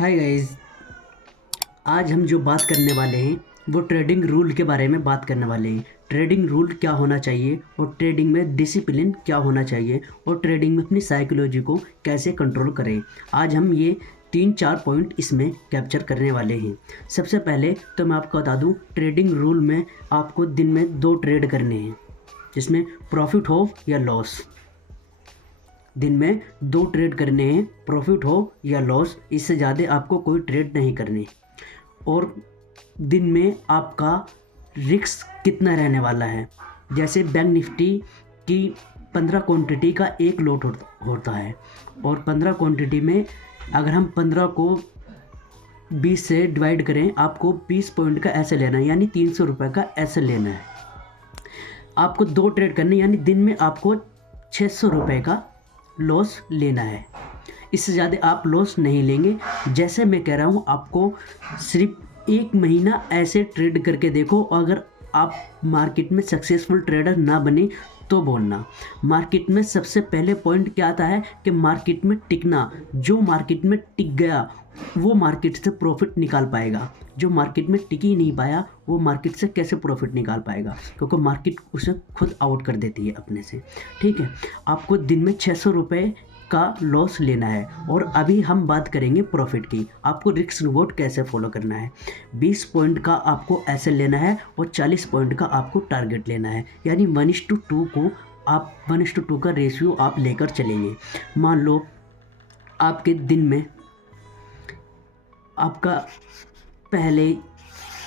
Hi guys. आज हम जो बात करने वाले हैं वो ट्रेडिंग रूल के बारे में बात करने वाले हैं। ट्रेडिंग रूल क्या होना चाहिए और ट्रेडिंग में डिसिप्लिन क्या होना चाहिए और ट्रेडिंग में अपनी साइकोलॉजी को कैसे कंट्रोल करें। आज हम ये 3-4 पॉइंट इसमें कैप्चर करने वाले हैं। सबसे पहले तो मैं आपको बता दूं, ट्रेडिंग रूल में आपको दिन में 2 ट्रेड करने हैं, जिसमें प्रॉफिट हो या लॉस। दिन में 2 ट्रेड करने हैं, प्रॉफिट हो या लॉस, इससे ज़्यादा आपको कोई ट्रेड नहीं करनी। और दिन में आपका रिस्क कितना रहने वाला है, जैसे बैंक निफ्टी की 15 क्वांटिटी का एक लॉट होता है और 15 क्वांटिटी में अगर हम 15 को 20 से डिवाइड करें, आपको 20 पॉइंट का ऐसे लेना है, यानी 300 रुपये का ऐसे लेना है। आपको 2 ट्रेड करने, यानी दिन में आपको 600 रुपये का लॉस लेना है। इससे ज़्यादा आप लॉस नहीं लेंगे। जैसे मैं कह रहा हूँ, आपको सिर्फ 1 महीना ऐसे ट्रेड करके देखो। अगर आप मार्केट में सक्सेसफुल ट्रेडर ना बने तो बोलना। मार्केट में सबसे पहले पॉइंट क्या आता है कि मार्केट में टिकना। जो मार्केट में टिक गया वो मार्केट से प्रॉफिट निकाल पाएगा, जो मार्केट में टिक ही नहीं पाया वो मार्केट से कैसे प्रॉफिट निकाल पाएगा, क्योंकि मार्केट उसे खुद आउट कर देती है अपने से। ठीक है, आपको दिन में 600 रुपये का लॉस लेना है। और अभी हम बात करेंगे प्रॉफिट की। आपको रिस्क रिवॉर्ड कैसे फॉलो करना है। 20 पॉइंट का आपको ऐसे लेना है और 40 पॉइंट का आपको टारगेट लेना है, यानी 1:2 को आप 1:2 का रेशियो आप लेकर चलेंगे। मान लो आपके दिन में आपका पहले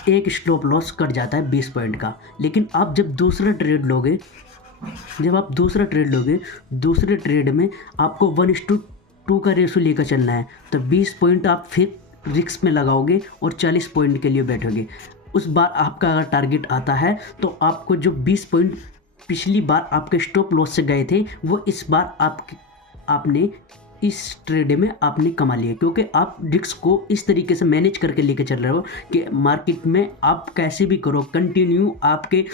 एक स्टॉप लॉस कट जाता है 20 पॉइंट का, लेकिन आप जब दूसरा ट्रेड लोगे, दूसरे ट्रेड में आपको 1:2 का रेशो लेकर चलना है, तो 20 पॉइंट आप फिर रिस्क में लगाओगे और 40 पॉइंट के लिए बैठोगे। उस बार आपका अगर टारगेट आता है तो आपको जो 20 पॉइंट पिछली बार आपके स्टॉप लॉस से गए थे, वो इस बार आपने इस ट्रेड में आपने कमा लिया, क्योंकि आप रिस्क को इस तरीके से मैनेज करके लेके चल रहे हो कि मार्केट में आप कैसे भी करो कंटिन्यू, आपके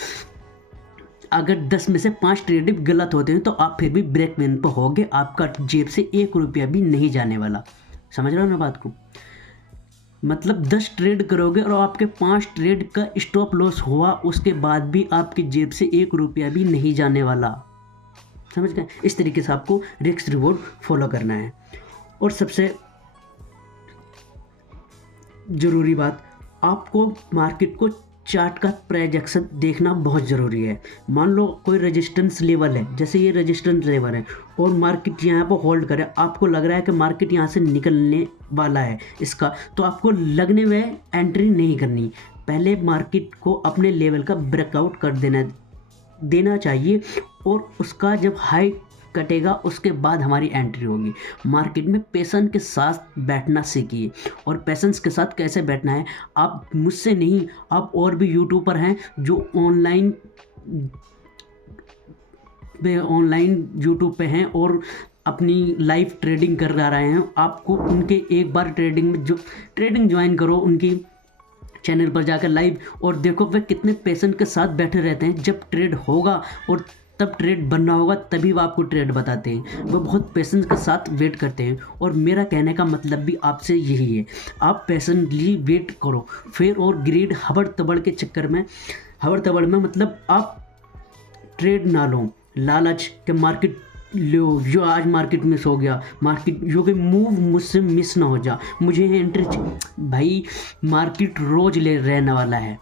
अगर 10 में से 5 ट्रेड गलत होते हैं तो आप फिर भी ब्रेक इवन पर होगे। आपका जेब से 1 रुपया भी नहीं जाने वाला। समझ रहे हो ना बात को। मतलब 10 ट्रेड करोगे और आपके 5 ट्रेड का स्टॉप लॉस हुआ, उसके बाद भी आपकी जेब से 1 रुपया भी नहीं जाने वाला। समझ गए। इस तरीके से आपको रिस्क रिवॉर्ड फॉलो करना है। और सबसे ज़रूरी बात, आपको मार्केट को चार्ट का प्रोजेक्शन देखना बहुत ज़रूरी है। मान लो कोई रेजिस्टेंस लेवल है, जैसे ये रेजिस्टेंस लेवल है और मार्केट यहाँ पर होल्ड करे, आपको लग रहा है कि मार्केट यहाँ से निकलने वाला है इसका, तो आपको लगने में एंट्री नहीं करनी। पहले मार्केट को अपने लेवल का ब्रेकआउट कर देना चाहिए और उसका जब हाई कटेगा उसके बाद हमारी एंट्री होगी। मार्केट में पेशेंस के साथ बैठना सीखिए। और पेशेंस के साथ कैसे बैठना है, आप मुझसे नहीं, आप और भी यूट्यूबर हैं जो ऑनलाइन यूट्यूब पे हैं और अपनी लाइव ट्रेडिंग कर रहे हैं। आपको उनके एक बार ट्रेडिंग ज्वाइन करो, उनकी चैनल पर जाकर लाइव, और देखो वे कितने पेशेंस के साथ बैठे रहते हैं। जब ट्रेड होगा और तब ट्रेड बनना होगा तभी वो आपको ट्रेड बताते हैं। वो बहुत पेशेंस के साथ वेट करते हैं। और मेरा कहने का मतलब भी आपसे यही है, आप पेशेंटली वेट करो। फिर और ग्रीड हबड़ तबड़ के चक्कर में, मतलब आप ट्रेड ना लो लालच के मार्केट लो, जो आज मार्केट मिस हो गया, मार्केट जो कि मूव मुझसे मिस ना हो जा, मुझे एंट्री। भाई मार्केट रोज ले रहने वाला है,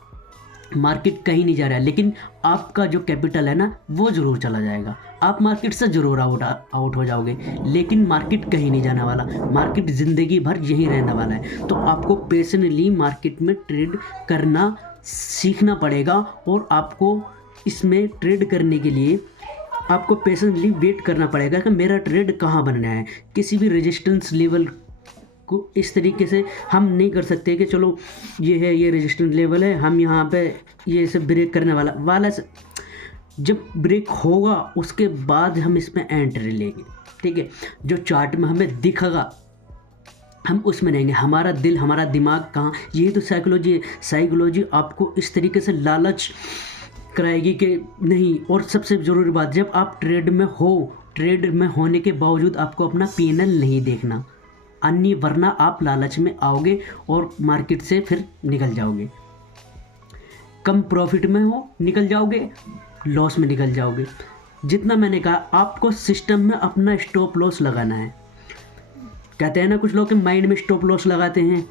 मार्केट कहीं नहीं जा रहा है, लेकिन आपका जो कैपिटल है ना वो ज़रूर चला जाएगा। आप मार्केट से ज़रूर आउट हो जाओगे, लेकिन मार्केट कहीं नहीं जाने वाला। मार्केट ज़िंदगी भर यहीं रहने वाला है। तो आपको पेशेंटली मार्केट में ट्रेड करना सीखना पड़ेगा। और आपको इसमें ट्रेड करने के लिए आपको पेशेंटली वेट करना पड़ेगा कि मेरा ट्रेड कहाँ बनना है। किसी भी रेजिस्टेंस लेवल को इस तरीके से हम नहीं कर सकते कि चलो ये है, ये रेजिस्टेंस लेवल है, हम यहाँ पे ये सब ब्रेक करने वाला से। जब ब्रेक होगा उसके बाद हम इसमें एंट्री लेंगे। ठीक है, जो चार्ट में हमें दिखेगा हम उसमें रहेंगे। हमारा दिल, हमारा दिमाग कहाँ, यही तो साइकोलॉजी है। साइकोलॉजी आपको इस तरीके से लालच कराएगी कि नहीं। और सबसे ज़रूरी बात, जब आप ट्रेड में होने के बावजूद आपको अपना P&L नहीं देखना। अन्य वरना आप लालच में आओगे और मार्केट से फिर निकल जाओगे। कम प्रॉफिट में हो निकल जाओगे, लॉस में निकल जाओगे। जितना मैंने कहा आपको सिस्टम में अपना स्टॉप लॉस लगाना है। कहते हैं ना कुछ लोग माइंड में स्टॉप लॉस लगाते हैं,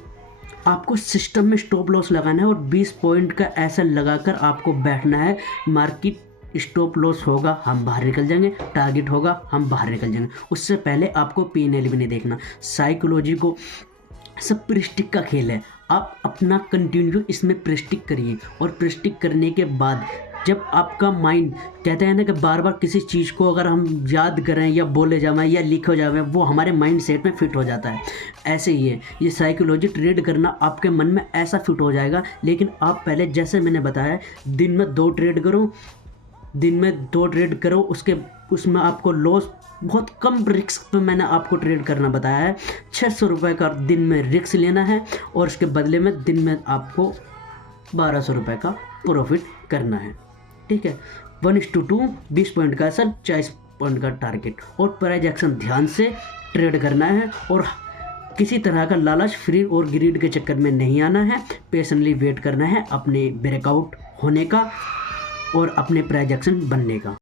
आपको सिस्टम में स्टॉप लॉस लगाना है और 20 पॉइंट का ऐसा लगाकर आपको बैठना है। मार्केट स्टॉप लॉस होगा हम बाहर निकल जाएंगे, टारगेट होगा हम बाहर निकल जाएंगे। उससे पहले आपको P&L भी नहीं देखना। साइकोलॉजी को सब प्रेस्टिक का खेल है। आप अपना कंटिन्यू इसमें प्रेस्टिक करिए और प्रेस्टिक करने के बाद जब आपका माइंड, कहते हैं ना कि बार बार किसी चीज़ को अगर हम याद करें या बोले जाएं या लिखे जाएं वो हमारे माइंड सेट में फिट हो जाता है। ऐसे ही है ये साइकोलॉजी, ट्रेड करना आपके मन में ऐसा फिट हो जाएगा। लेकिन आप पहले जैसे मैंने बताया दिन में 2 ट्रेड करो, दिन में 2 ट्रेड करो, उसमें आपको लॉस बहुत कम रिस्क पे मैंने आपको ट्रेड करना बताया है। 600 रुपये का दिन में रिस्क लेना है और उसके बदले में दिन में आपको 1200 रुपये का प्रॉफिट करना है। ठीक है, 1:2 20 पॉइंट का असर, 40 पॉइंट का टारगेट और प्राइस एक्शन ध्यान से ट्रेड करना है और किसी तरह का लालच, फ्री और ग्रीड के चक्कर में नहीं आना है। पेशेंटली वेट करना है अपने ब्रेकआउट होने का और अपने प्राइस एक्शन बनने का।